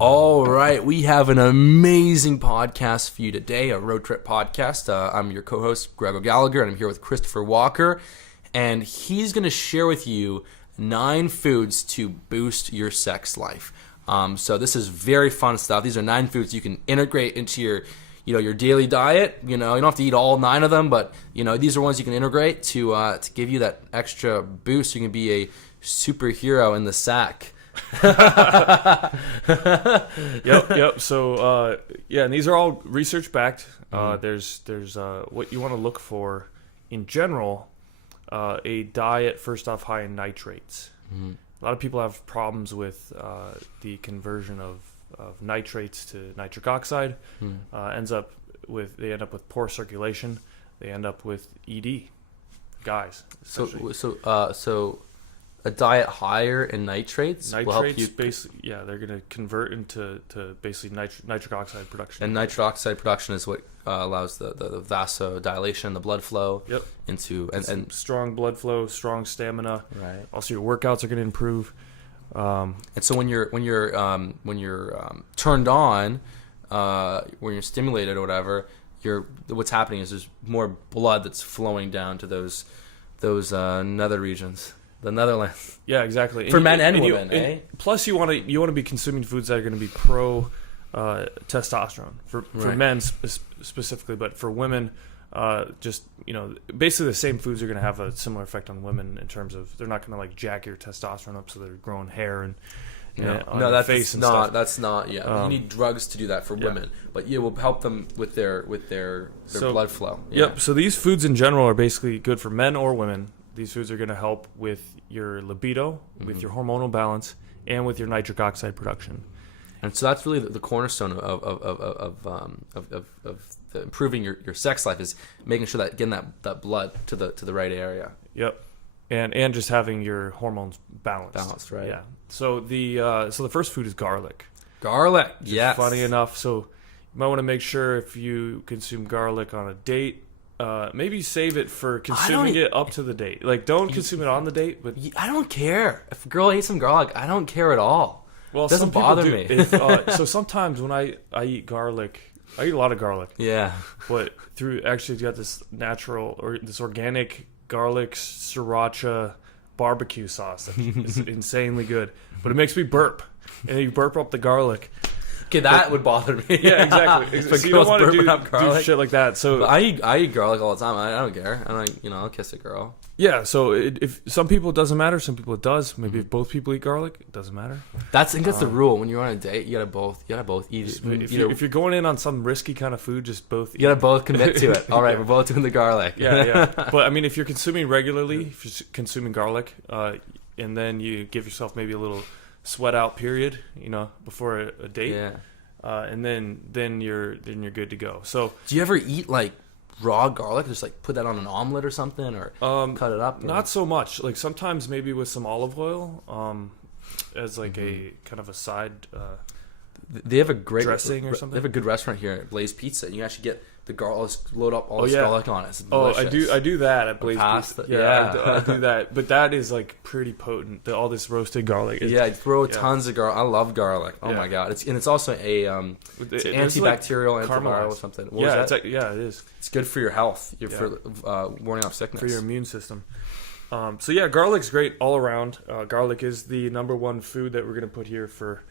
All right, we have an amazing podcast for you today, a road trip podcast. I'm your co-host, Greg Gallagher, and I'm here with Christopher Walker, and he's going to share with you 9 foods to boost your sex life. So this is very fun stuff. These are 9 foods you can integrate into your daily diet. You don't have to eat all 9 of them, but these are ones you can integrate to give you that extra boost. You can be a superhero in the sack. Yep. So and these are all research backed. There's what you want to look for in general. A diet, first off, high in nitrates. A lot of people have problems with the conversion of nitrates to nitric oxide. They end up with poor circulation. They end up with ED, guys. So a diet higher in nitrates will help you. Basically, they're going to convert into basically nitric oxide production. And nitric oxide production is what allows the vasodilation, the blood flow into and strong blood flow, strong stamina. Right. Also, your workouts are going to improve. And so when you're turned on, when you're stimulated or whatever, what's happening is there's more blood that's flowing down to those nether regions. The Netherlands. Yeah, exactly. For men and women, plus, you want to be consuming foods that are going to be pro testosterone for men specifically, but for women, basically the same foods are going to have a similar effect on women in terms of they're not going to like jack your testosterone up so they're growing hair and that's face and not stuff. That's not. Yeah, you need drugs to do that for women, but it will help them with their blood flow. Yeah. Yep. So these foods in general are basically good for men or women. These foods are going to help with your libido, with your hormonal balance, and with your nitric oxide production. And so that's really the cornerstone of improving your sex life is making sure that getting that blood to the right area. Yep, and just having your hormones balanced. Balanced, right? Yeah. So the first food is garlic. Garlic, yes. Funny enough, so you might want to make sure if you consume garlic on a date. Maybe save it for consuming it up to the date. Like, don't consume it on the date. But I don't care. If a girl eats some garlic, I don't care at all. Well, it doesn't bother me. So sometimes when I eat garlic, I eat a lot of garlic. Yeah. But it's got this natural or this organic garlic sriracha barbecue sauce that is insanely good. But it makes me burp. And you burp up the garlic. Okay, that would bother me. Yeah, exactly. So you don't want to do shit like that. So I eat garlic all the time. I don't care. I'll kiss a girl. Yeah. So if some people it doesn't matter, some people it does. Maybe if both people eat garlic, it doesn't matter. I think that's the rule. When you're on a date, you gotta both eat it. If you're going in on some risky kind of food, just both. You gotta both commit to it. All right, we're both doing the garlic. Yeah. But I mean, if you're consuming regularly, if you're consuming garlic, and then you give yourself maybe a little sweat out period, before a date. Yeah. And then you're good to go. So do you ever eat like raw garlic? Just like put that on an omelet or something, or cut it up? Not so much. Like sometimes maybe with some olive oil, as like a kind of a side. They have a great dressing or something. They have a good restaurant here at Blaze Pizza. You can actually get the garlic, load up all this garlic on it. It's delicious. I do that at Blaze Pizza. Yeah. I do that. But that is like pretty potent. All this roasted garlic. Throw tons of garlic. I love garlic. Oh my god! It's also it's antibacterial, antiviral or something. It is. It's good for your health. For warding off sickness. For your immune system. Garlic's great all around. Garlic is the number one food that we're going to put here for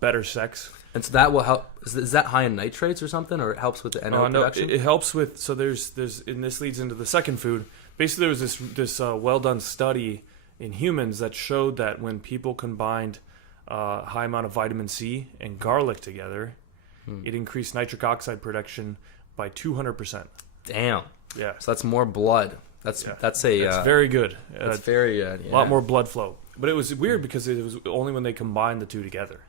better sex. And so that will help. Is that high in nitrates or something, or it helps with the NO production? No, it helps with. So there's, and this leads into the second food. Basically, there was this well done study in humans that showed that when people combined high amount of vitamin C and garlic together, it increased nitric oxide production by 200%. Damn. Yeah. So that's more blood. That's very good. That's very good. Yeah. A lot more blood flow. But it was weird because it was only when they combined the two together.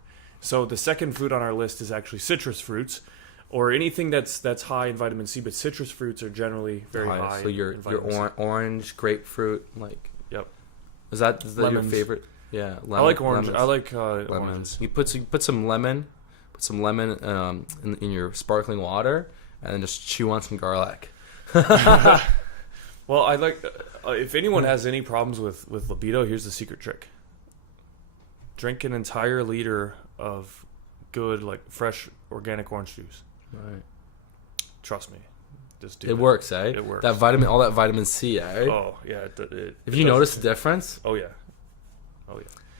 So the second food on our list is actually citrus fruits, or anything that's high in vitamin C. But citrus fruits are generally very high. So your orange, grapefruit, Yep. Is that your favorite? Yeah. I like orange. Lemons. I like lemons. oranges. You put some lemon in your sparkling water, and then just chew on some garlic. Well, I like. If anyone has any problems with libido, here's the secret trick. Drink an entire liter of good, like fresh organic orange juice. Right. Trust me. Just do It works, eh? It works. All that vitamin C, eh? Oh, yeah. Have you noticed the difference? Oh, yeah.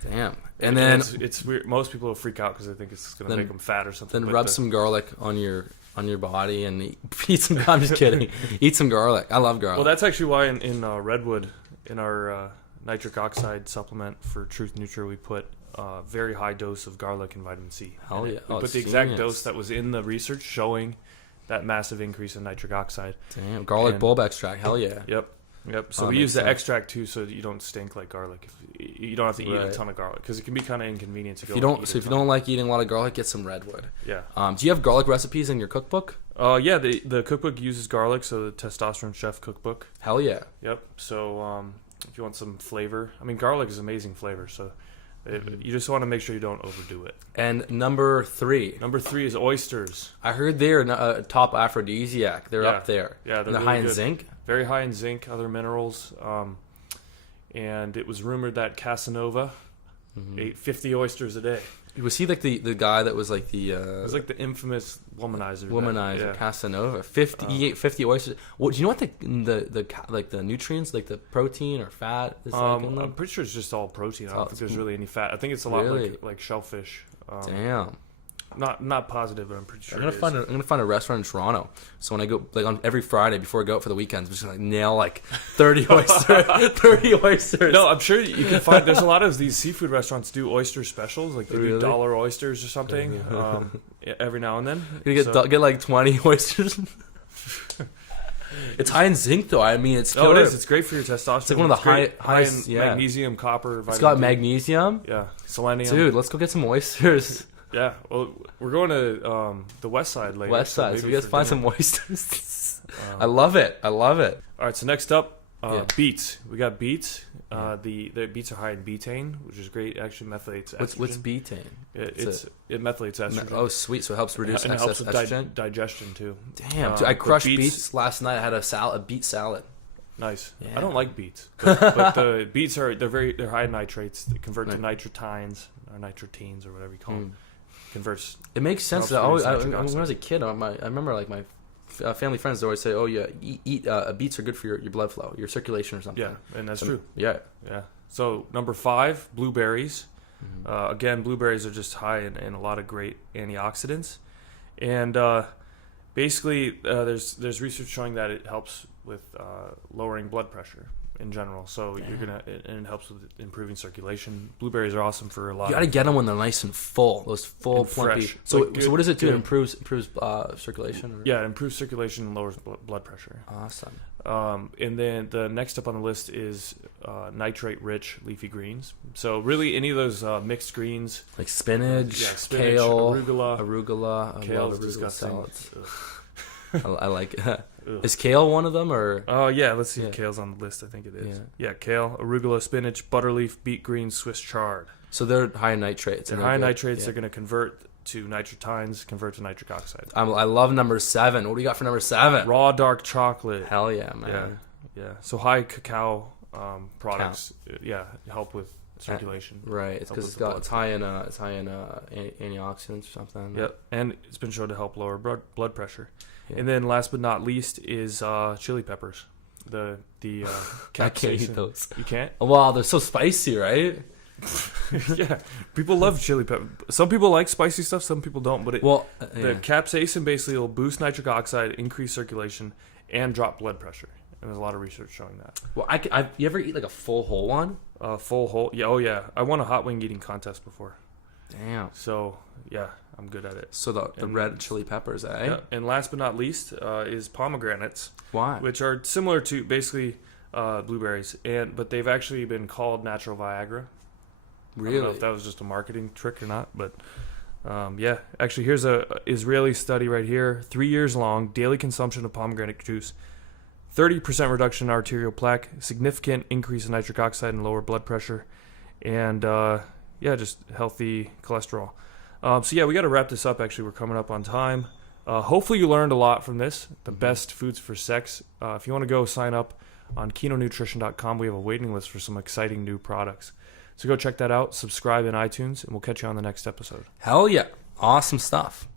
Damn. And then it's weird. Most people will freak out because they think it's going to make them fat or something. Then rub some garlic on your body and eat some. I'm just kidding. Eat some garlic. I love garlic. Well, that's actually why in Redwood, in our nitric oxide supplement for Truth Nutri, we put a very high dose of garlic and vitamin C. Hell yeah. We put the exact dose that was in the research showing that massive increase in nitric oxide. Damn. Garlic bulb extract. Hell yeah. Yep. So we use the extract too, so that you don't stink like garlic. You don't have to eat a ton of garlic because it can be kind of inconvenient. If you don't like eating a lot of garlic, get some Redwood. Yeah. Do you have garlic recipes in your cookbook? Yeah. The cookbook uses garlic, so the Testosterone Chef cookbook. Hell yeah. Yep. So if you want some flavor, I mean, garlic is amazing flavor. So you just want to make sure you don't overdo it. And number 3. Number 3 is oysters. I heard they're a top aphrodisiac. They're up there. Yeah, they're really high in good. zinc. Very high in zinc, other minerals. And it was rumored that Casanova ate 50 oysters a day. Was he like the guy that was like the? It was like the infamous womanizer. Womanizer, Casanova. 50. He ate 50 oysters. Well, do you know what the like the nutrients, like the protein or fat is like in them? I'm pretty sure it's just all protein. I don't think there's really any fat. I think it's a lot like shellfish. Damn. Not positive, but I'm pretty sure. I'm gonna find a restaurant in Toronto. So when I go, like on every Friday before I go out for the weekends, I'm just gonna nail like 30 oysters. 30 oysters. No, I'm sure you can find. There's a lot of these seafood restaurants do oyster specials, like they do dollar oysters or something. Every now and then, you get like 20 oysters. It's high in zinc, though. I mean, it's it is. It's great for your testosterone. It's like one of the highest in magnesium, copper, vitamin It's got D. magnesium. Yeah, selenium. Dude, let's go get some oysters. Yeah, well, we're going to the west side later. West side, so we guys find some oysters. I love it. All right, so next up, beets. We got beets. The beets are high in betaine, which is great. It actually methylates estrogen. What's betaine? It methylates estrogen. Oh, sweet. So it helps reduce and excess it helps with digestion too. Damn, dude, I crushed beets last night. I had a beet salad. Nice. Yeah. I don't like beets, but the beets they're high in nitrates. They convert to nitrotynes or nitroteins or whatever you call them. Converts. It makes sense. When I was a kid, I remember like my family friends always say, "Oh yeah, eat beets are good for your blood flow, your circulation or something." Yeah, and that's true. Yeah. So number 5, blueberries. Again, blueberries are just high in a lot of great antioxidants, and basically there's research showing that it helps with lowering blood pressure in general. So and it helps with improving circulation. Blueberries are awesome for a lot. You gotta get them when they're nice and full. Those full, plumpy. Fresh. So what does it do? Good. Improves circulation? Or? Yeah, it improves circulation and lowers blood pressure. Awesome. And then the next up on the list is nitrate-rich leafy greens. So really any of those mixed greens. Like spinach, kale, arugula. Kale love is disgusting. Salads. I like it. Is kale one of them, or? Oh yeah, let's see if kale's on the list. I think it is. Yeah, kale, arugula, spinach, butterleaf, beet greens, Swiss chard. So they're high in nitrates. They're high in nitrates. They're going to convert to nitrotynes, convert to nitric oxide. I love number 7. What do you got for number 7? Raw dark chocolate. Hell yeah, man. Yeah. So high cacao products, help with circulation. Right. It's because it's high in antioxidants or something. Yep. And it's been shown to help lower blood pressure. Yeah. And then last but not least is chili peppers. The capsaicin. I can't eat those. You can't? Wow, they're so spicy, right? Yeah, people love chili pepper. Some people like spicy stuff, some people don't. But the capsaicin basically will boost nitric oxide, increase circulation, and drop blood pressure. And there's a lot of research showing that. Well, you ever eat like a full whole one? Full whole, yeah. Oh yeah, I won a hot wing eating contest before. Damn. So yeah, I'm good at it. So the red chili peppers, eh? Yeah. And last but not least is pomegranates. Why? Which are similar to basically blueberries, but they've actually been called natural Viagra. Really? I don't know if that was just a marketing trick or not, but actually here's a Israeli study right here. 3 years long, daily consumption of pomegranate juice, 30% reduction in arterial plaque, significant increase in nitric oxide and lower blood pressure, and just healthy cholesterol. We got to wrap this up. Actually, we're coming up on time. Hopefully you learned a lot from this. The best foods for sex. If you want to go sign up on kenonutrition.com, we have a waiting list for some exciting new products. So go check that out, subscribe in iTunes, and we'll catch you on the next episode. Hell yeah. Awesome stuff.